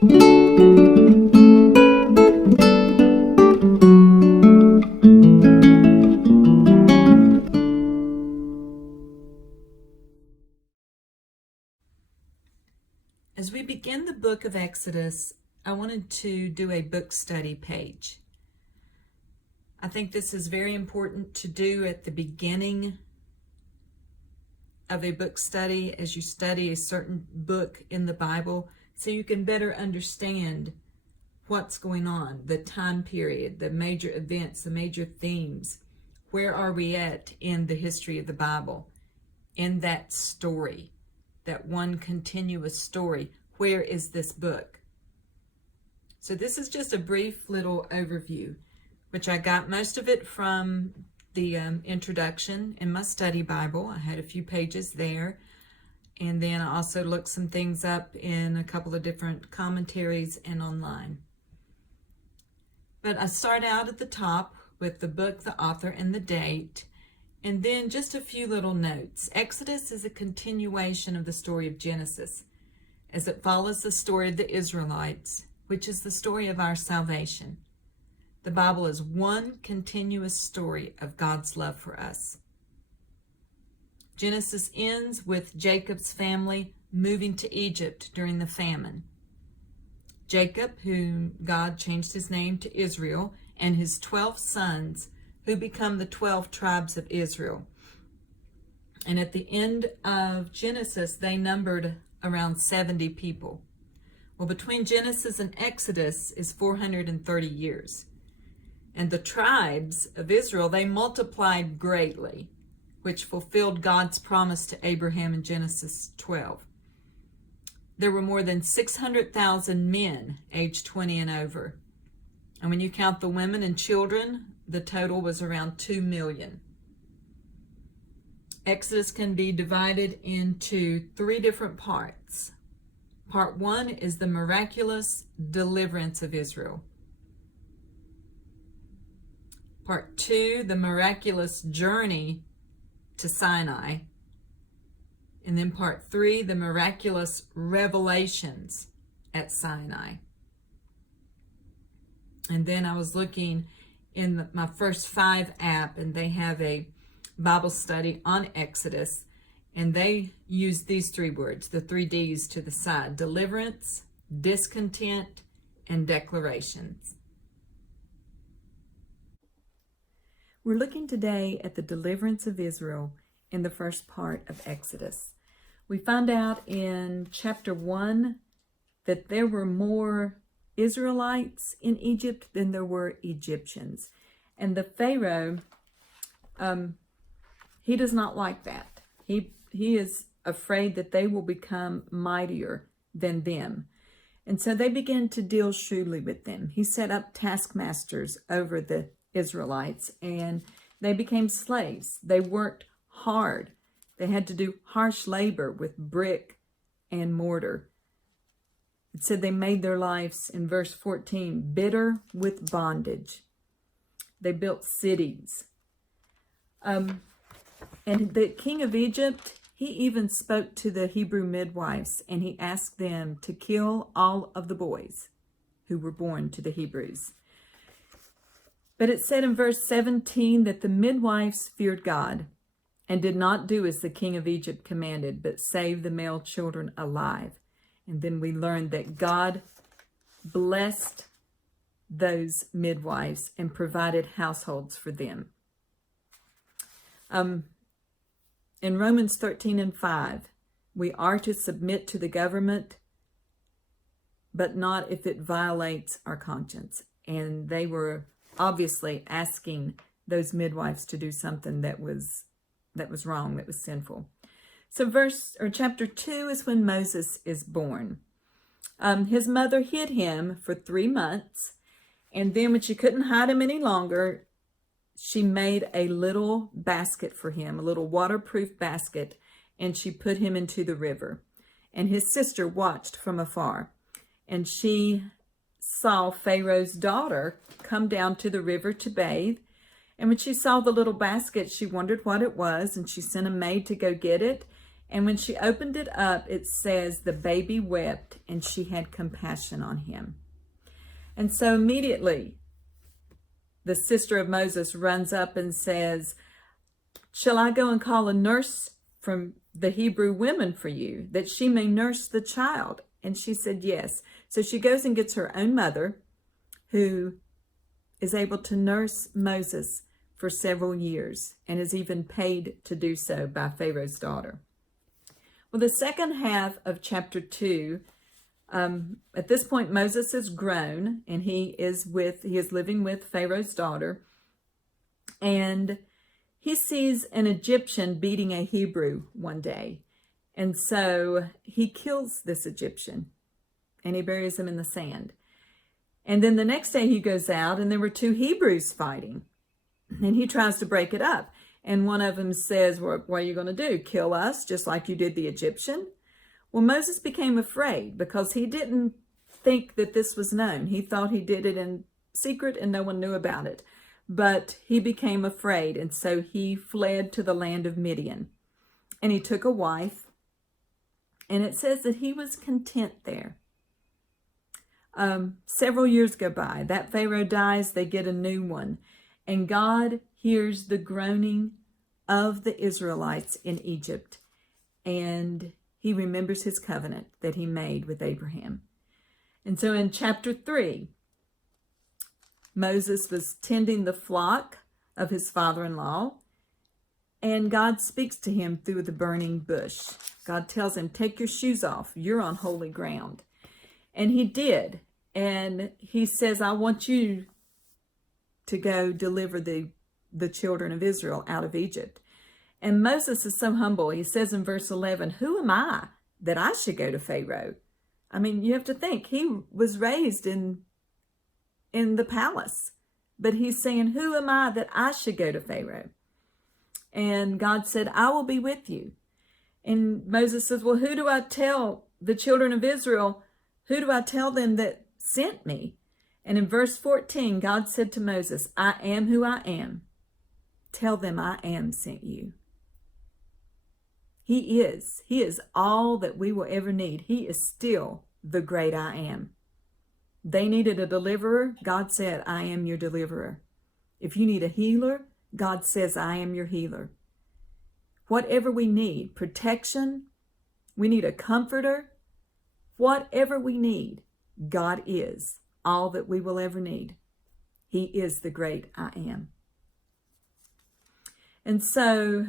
As we begin the book of Exodus, I wanted to do a book study page. I think this is very important to do at the beginning of a book study as you study a certain book in the Bible, so you can better understand what's going on, the time period, the major events, the major themes. Where are we at in the history of the Bible, in that story? That one continuous story. Where is this book? So this is just a brief little overview, which I got most of it from the introduction in my study Bible. I had a few pages there. And then I also looked some things up in a couple of different commentaries and online. But I start out at the top with the book, the author, and the date. And then just a few little notes. Exodus is a continuation of the story of Genesis, as it follows the story of the Israelites, which is the story of our salvation. The Bible is one continuous story of God's love for us. Genesis ends with Jacob's family moving to Egypt during the famine. Jacob, whom God changed his name to Israel, and his 12 sons, who become the 12 tribes of Israel. And at the end of Genesis, they numbered around 70 people. Well, between Genesis and Exodus is 430 years. And the tribes of Israel, they multiplied greatly, which fulfilled God's promise to Abraham in Genesis 12. There were more than 600,000 men aged 20 and over. And when you count the women and children, the total was around 2 million. Exodus can be divided into 3 different parts. Part 1 is the miraculous deliverance of Israel. Part 2, the miraculous journey to Sinai. And then part 3, the miraculous revelations at Sinai. And then I was looking in my First 5 app, and they have a Bible study on Exodus, and they use these 3 words, the 3 D's to the side: deliverance, discontent, and declarations. We're looking today at the deliverance of Israel in the first part of Exodus. We find out in chapter 1 that there were more Israelites in Egypt than there were Egyptians. And the Pharaoh, he does not like that. He is afraid that they will become mightier than them. And so they began to deal shrewdly with them. He set up taskmasters over the Israelites, and they became slaves. They worked hard. They had to do harsh labor with brick and mortar. It said they made their lives, in verse 14, bitter with bondage. They built cities. And the king of Egypt, he even spoke to the Hebrew midwives, and he asked them to kill all of the boys who were born to the Hebrews. But it said in verse 17 that the midwives feared God and did not do as the king of Egypt commanded, but saved the male children alive. And then we learned that God blessed those midwives and provided households for them. In Romans 13:5, we are to submit to the government, but not if it violates our conscience. And they were obviously asking those midwives to do something that was wrong, that was sinful. So chapter 2 is when Moses is born. His mother hid him for 3 months, and then when she couldn't hide him any longer, she made a little basket for him, a little waterproof basket, and she put him into the river. And his sister watched from afar, and she saw Pharaoh's daughter come down to the river to bathe. And when she saw the little basket, she wondered what it was, and she sent a maid to go get it. And when she opened it up, it says the baby wept and she had compassion on him. And so immediately the sister of Moses runs up and says, shall I go and call a nurse from the Hebrew women for you, that she may nurse the child? And she said, yes. So she goes and gets her own mother, who is able to nurse Moses for several years and is even paid to do so by Pharaoh's daughter. Well, the second half of chapter 2, at this point, Moses is grown and he is living with Pharaoh's daughter, and he sees an Egyptian beating a Hebrew one day. And so he kills this Egyptian and he buries him in the sand. And then the next day he goes out and there were two Hebrews fighting, and he tries to break it up. And one of them says, well, what are you going to do? Kill us just like you did the Egyptian? Well, Moses became afraid because he didn't think that this was known. He thought he did it in secret and no one knew about it. But he became afraid, and so he fled to the land of Midian. And he took a wife, and it says that he was content there. Several years go by. That Pharaoh dies, they get a new one. And God hears the groaning of the Israelites in Egypt, and he remembers his covenant that he made with Abraham. And so in chapter 3, Moses was tending the flock of his father-in-law, and God speaks to him through the burning bush. God tells him, take your shoes off. You're on holy ground. And he did. And he says, I want you to go deliver the children of Israel out of Egypt. And Moses is so humble. He says in verse 11, who am I that I should go to Pharaoh? I mean, you have to think, he was raised in the palace, but he's saying, who am I that I should go to Pharaoh? And God said, I will be with you. And Moses says, well, who do I tell the children of Israel? Who do I tell them that sent me? And in verse 14, God said to Moses, I am who I am. Tell them I am sent you. He is all that we will ever need. He is still the great I am. They needed a deliverer. God said, I am your deliverer. If you need a healer, God says, I am your healer. Whatever we need, protection, we need a comforter, whatever we need, God is all that we will ever need. He is the great I am. And so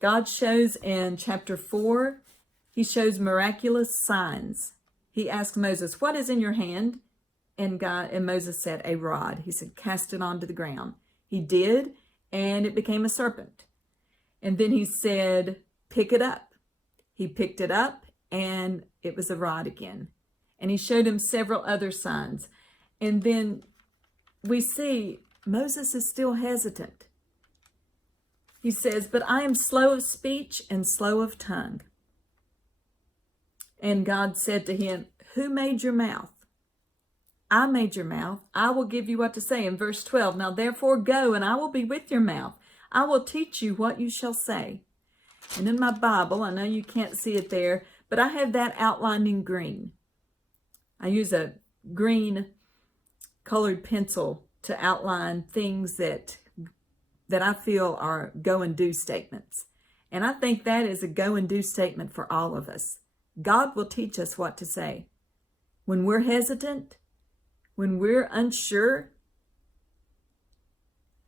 God shows in chapter 4, he shows miraculous signs. He asked Moses, what is in your hand? And Moses said, a rod. He said, cast it onto the ground. He did, and it became a serpent. And then he said, pick it up. He picked it up, and it was a rod again. And he showed him several other signs. And then we see Moses is still hesitant. He says, but I am slow of speech and slow of tongue. And God said to him, who made your mouth? I made your mouth. I will give you what to say. In verse 12, now therefore go, and I will be with your mouth. I will teach you what you shall say. And in my Bible, I know you can't see it there, but I have that outlined in green. I use a green colored pencil to outline things that I feel are go and do statements. And I think that is a go and do statement for all of us. God will teach us what to say. When we're hesitant, when we're unsure,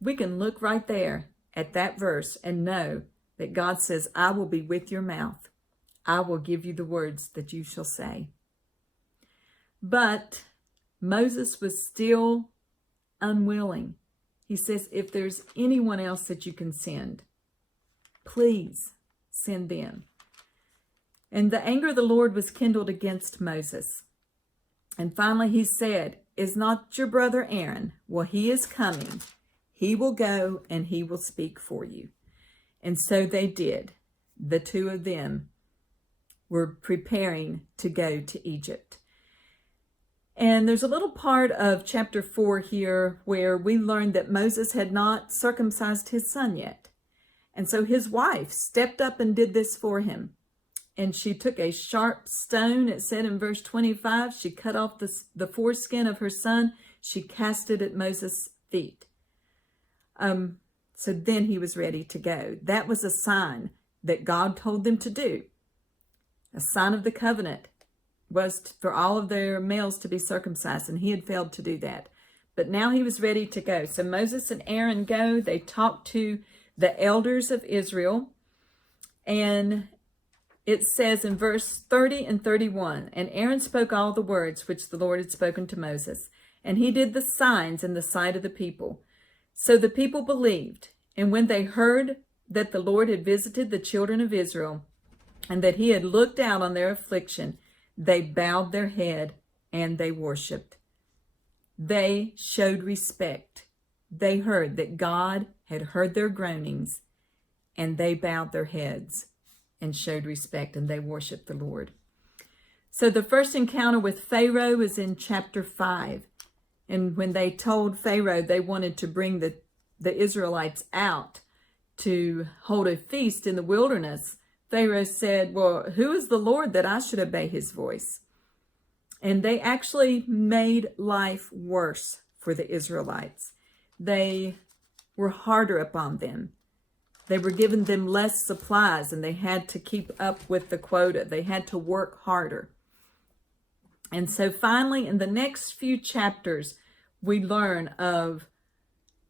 we can look right there at that verse and know that God says, I will be with your mouth. I will give you the words that you shall say. But Moses was still unwilling. He says, if there's anyone else that you can send, please send them. And the anger of the Lord was kindled against Moses. And finally he said, is not your brother Aaron? Well, he is coming. He will go and he will speak for you. And so they did. The two of them were preparing to go to Egypt. And there's a little part of chapter 4 here where we learned that Moses had not circumcised his son yet. And so his wife stepped up and did this for him. And she took a sharp stone, it said in verse 25, she cut off the foreskin of her son. She cast it at Moses' feet. So then he was ready to go. That was a sign that God told them to do. A sign of the covenant was for all of their males to be circumcised, and he had failed to do that. But now he was ready to go. So Moses and Aaron go. They talk to the elders of Israel. And it says in verse 30 and 31, and Aaron spoke all the words which the Lord had spoken to Moses, and he did the signs in the sight of the people. So the people believed, and when they heard that the Lord had visited the children of Israel, and that he had looked out on their affliction, they bowed their head and they worshiped. They showed respect. They heard that God had heard their groanings, and they bowed their heads and showed respect, and they worshiped the Lord. So the first encounter with Pharaoh is in chapter 5. And when they told Pharaoh they wanted to bring the Israelites out to hold a feast in the wilderness, Pharaoh said, well, who is the Lord that I should obey his voice? And they actually made life worse for the Israelites. They were harder upon them. They were giving them less supplies, and they had to keep up with the quota. They had to work harder. And so finally, in the next few chapters, we learn of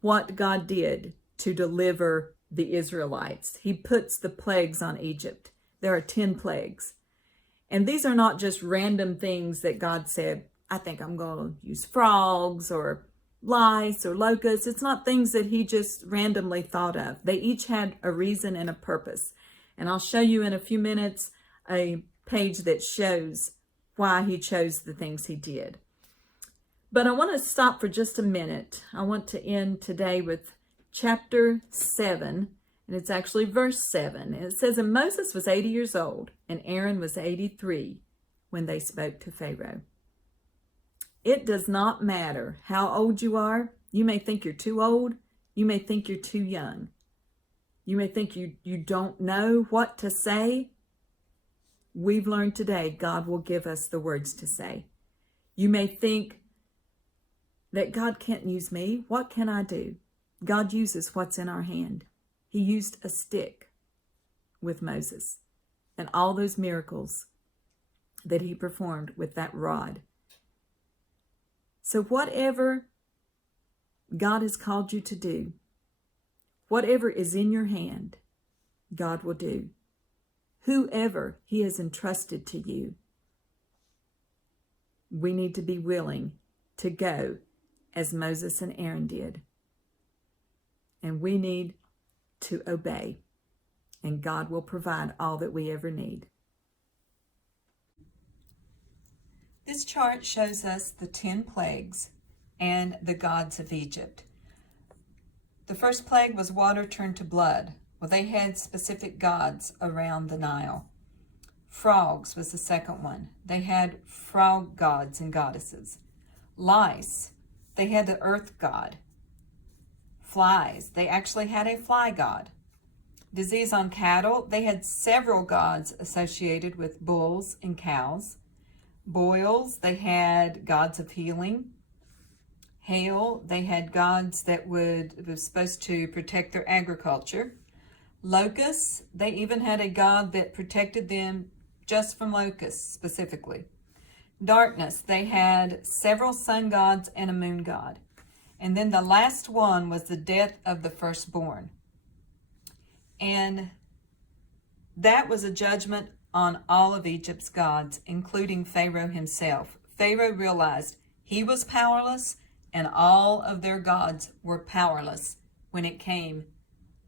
what God did to deliver the Israelites. He puts the plagues on Egypt. There are 10 plagues. And these are not just random things that God said, I think I'm going to use frogs or lice or locusts. It's not things that he just randomly thought of. They each had a reason and a purpose. And I'll show you in a few minutes a page that shows why he chose the things he did. But I want to stop for just a minute. I want to end today with chapter 7, and it's actually verse 7. And it says, and Moses was 80 years old, and Aaron was 83 when they spoke to Pharaoh. It does not matter how old you are. You may think you're too old. You may think you're too young. You may think you don't know what to say. We've learned today God will give us the words to say. You may think that God can't use me. What can I do? God uses what's in our hand. He used a stick with Moses and all those miracles that he performed with that rod. So whatever God has called you to do, whatever is in your hand, God will do. Whoever he has entrusted to you, we need to be willing to go as Moses and Aaron did. And we need to obey. And God will provide all that we ever need. This chart shows us the 10 plagues and the gods of Egypt. The first plague was water turned to blood. Well, they had specific gods around the Nile. Frogs was the second one. They had frog gods and goddesses. Lice, they had the earth god. Flies, they actually had a fly god. Disease on cattle, they had several gods associated with bulls and cows. Boils, they had gods of healing. Hail, they had gods that were supposed to protect their agriculture. Locusts, they even had a god that protected them just from locusts specifically. Darkness, they had several sun gods and a moon god. And then the last one was the death of the firstborn. And that was a judgment on all of Egypt's gods, including Pharaoh himself. Pharaoh realized he was powerless and all of their gods were powerless when it came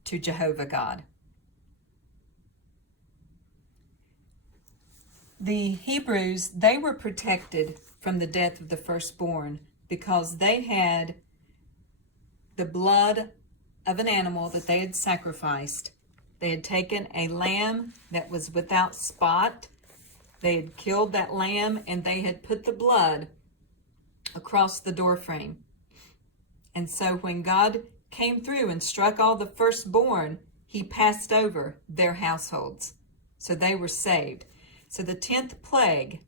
to Jehovah God. The Hebrews, they were protected from the death of the firstborn because they had the blood of an animal that they had sacrificed. They had taken a lamb that was without spot. They had killed that lamb and they had put the blood across the doorframe. And so when God came through and struck all the firstborn, he passed over their households. So they were saved. So the 10th plague,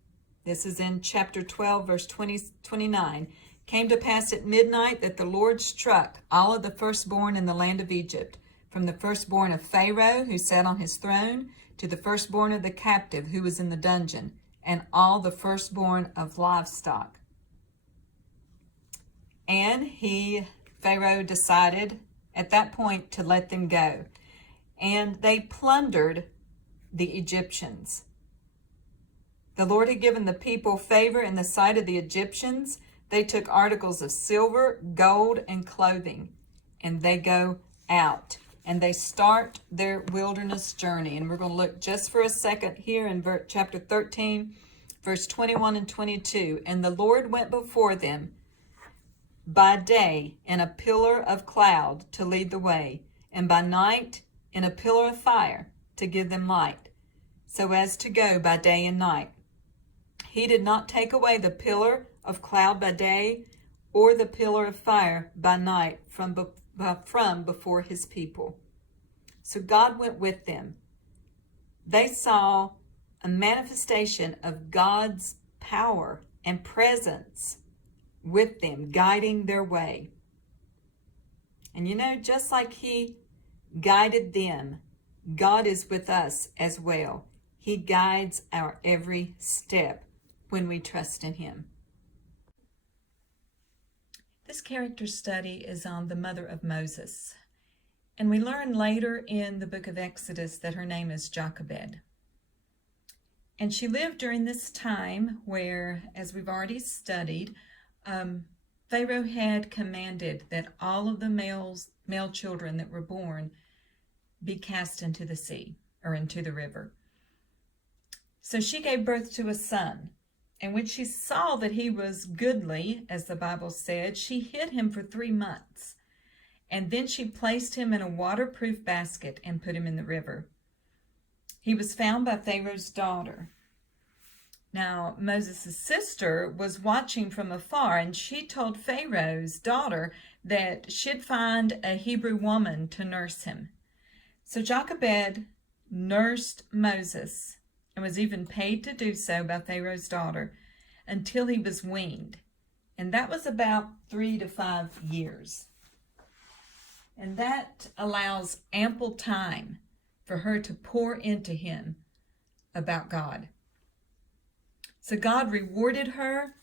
this is in chapter 12, verse 29, came to pass at midnight that the Lord struck all of the firstborn in the land of Egypt, from the firstborn of Pharaoh, who sat on his throne, to the firstborn of the captive who was in the dungeon, and all the firstborn of livestock. And Pharaoh decided at that point to let them go. And they plundered the Egyptians. The Lord had given the people favor in the sight of the Egyptians. They took articles of silver, gold, and clothing, and they go out. And they start their wilderness journey. And we're going to look just for a second here in chapter 13, verse 21 and 22. And the Lord went before them by day in a pillar of cloud to lead the way, and by night in a pillar of fire to give them light, so as to go by day and night. He did not take away the pillar of cloud by day or the pillar of fire by night from before his people. So God went with them. They saw a manifestation of God's power and presence with them, guiding their way. And just like he guided them, God is with us as well. He guides our every step when we trust in him. This character study is on the mother of Moses. And we learn later in the book of Exodus that her name is Jochebed. And she lived during this time where, as we've already studied, Pharaoh had commanded that all of the male children that were born be cast into the sea or into the river. So she gave birth to a son. And when she saw that he was goodly, as the Bible said, she hid him for 3 months. And then she placed him in a waterproof basket and put him in the river. He was found by Pharaoh's daughter. Now, Moses' sister was watching from afar, and she told Pharaoh's daughter that she'd find a Hebrew woman to nurse him. So Jochebed nursed Moses and was even paid to do so by Pharaoh's daughter until he was weaned. And that was about 3 to 5 years. And that allows ample time for her to pour into him about God. So God rewarded her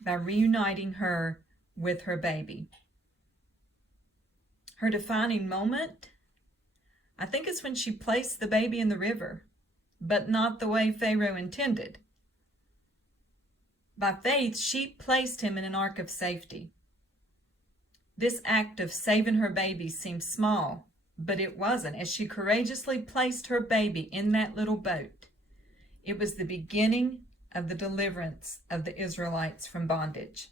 by reuniting her with her baby. Her defining moment, I think, is when she placed the baby in the river, but not the way Pharaoh intended. By faith, she placed him in an ark of safety. This act of saving her baby seems small, but it wasn't. As she courageously placed her baby in that little boat, it was the beginning of the deliverance of the Israelites from bondage.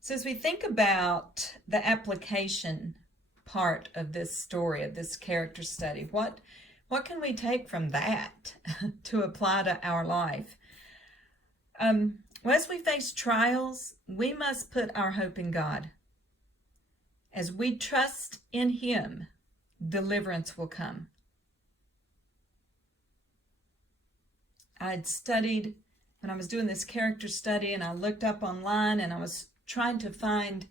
So as we think about the application part of this story, of this character study, what can we take from that to apply to our life? Well, as we face trials, we must put our hope in God. As we trust in him, deliverance will come. I had studied, when I was doing this character study, and I looked up online and I was trying to find,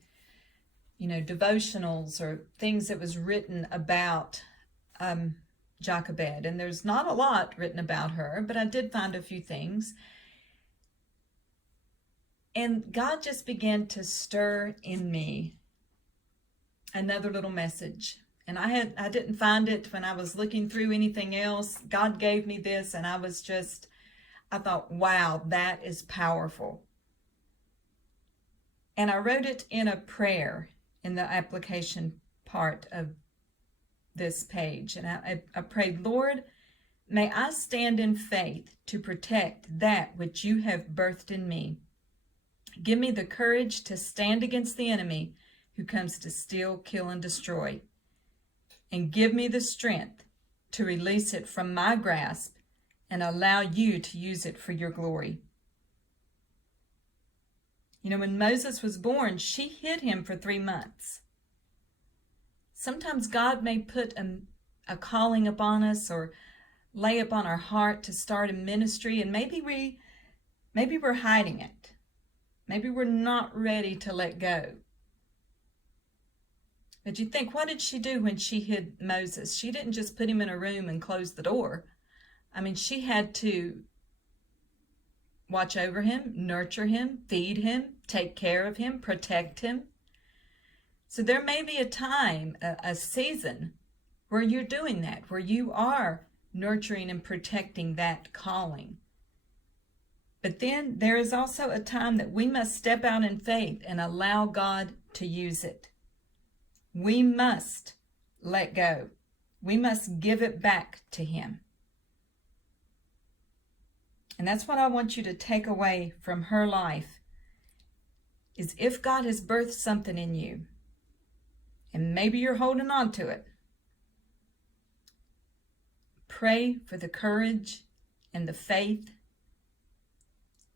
devotionals or things that was written about Jochebed. And there's not a lot written about her, but I did find a few things. And God just began to stir in me another little message. And I didn't find it when I was looking through anything else. God gave me this, and I thought, wow, that is powerful. And I wrote it in a prayer in the application part of this page. And I prayed, Lord, may I stand in faith to protect that which you have birthed in me. Give me the courage to stand against the enemy who comes to steal, kill, and destroy. And give me the strength to release it from my grasp and allow you to use it for your glory. When Moses was born, she hid him for 3 months. Sometimes God may put a calling upon us or lay upon our heart to start a ministry, and maybe we're hiding it. Maybe we're not ready to let go. But you think, what did she do when she hid Moses? She didn't just put him in a room and close the door. I mean, she had to watch over him, nurture him, feed him, take care of him, protect him. So there may be a time, a season, where you're doing that, where you are nurturing and protecting that calling. But then there is also a time that we must step out in faith and allow God to use it. We must let go. We must give it back to him. And that's what I want you to take away from her life, is if God has birthed something in you, and maybe you're holding on to it, pray for the courage and the faith,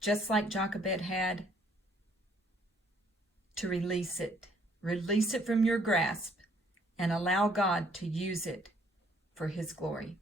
just like Jochebed had, to release it. Release it from your grasp and allow God to use it for his glory.